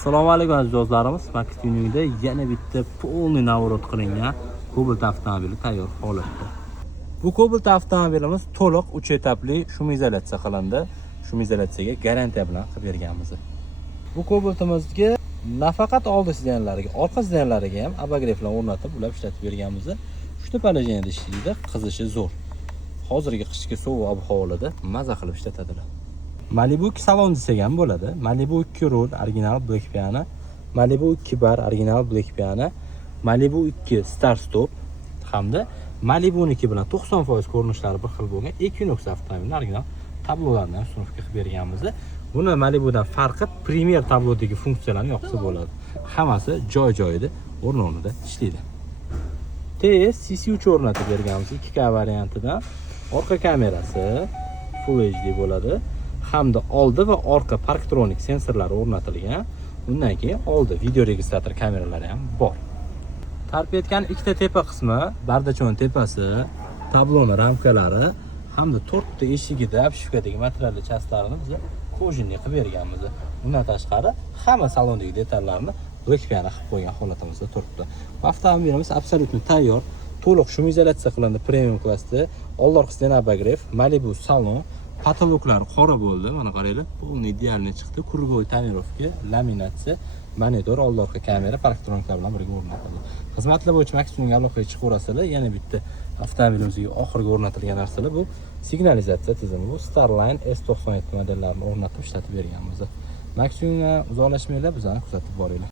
Assalomu alaykum aziz do'stlarimiz. Max Tuningda yana bitta полный наворот qilingan Cobalt avtomobili tayyor holatda. Bu Cobalt avtomobilimiz to'liq 3 etapli shum izolyatsiya qilindi. Shum izolyatsiyaga garantiya bilan qilib berganmiz. Bu Cobaltimizga nafaqat oldi sidenlariga, orqa sidenlariga ham abagreiflar o'rnatib, ulab ishlatib berganmiz. Uchta poложениеda ishlaydi, qizishi zo'r. Hozirgi qishki sovuq ob-havoda maza qilib ishlatadilar. Malibu 2 salon desak ham bo'ladi. Malibu 2 rul original black piano, Malibu 2 bar original black piano, Malibu 2 Star Stop hamda Malibu 2 bilan 90% ko'rinishlari bir xil bo'lgan Equinox avtomobilini original tablolarni ham sunovga qilib berganmiz. Buni Malibudan farqi Premier tablodagi funksiyalarni yoqsa bo'ladi. Hammasi joy-joyida, o'rn-o'rnida ishlaydi. TS CC3 o'rnatib berganmiz 2K variantidan. Orqa kamerasi Full HD bo'ladi. Hamda oldi va orqa parktronik sensorlari o'rnatilgan. Undan keyin oldi video registrator kameralari ham bor. Tarp etgan ikkita tepa qismi, bardachon tepasi, tabloni ramkalari hamda 4 ta eshigida obshivkadagi materialli chastlarini biz kojinli qilib berganmiz. Bundan tashqari hamma salondagi detallarni black piano qilib qo'ygan holatimizda turibdi. Bu avtomobilimiz absolyutni tayyor, to'liq shum izolyatsiya qilindi premium klassda. Old orqasidan abagreif, Malibu salon, patoloklari qora bo'ldi. Mana qaranglar, полный идеальный chiqdi. Круговой tonirovka, laminatsiya, monitor, old orqa kamera, parktroniklar bilan birga o'rnatildi. Xizmatlar bo'yicha Maximumga aloqaga chiqaverasizlar. Yana bitta avtomobilimizga oxirgi o'rnatilgan narsalar bu signalizatsiya tizimi. Bu Starline S97 modellarini o'rnatib ishlatib berganmiz. Maximumga uzoqlashmanglar, bizani kuzatib boringlar.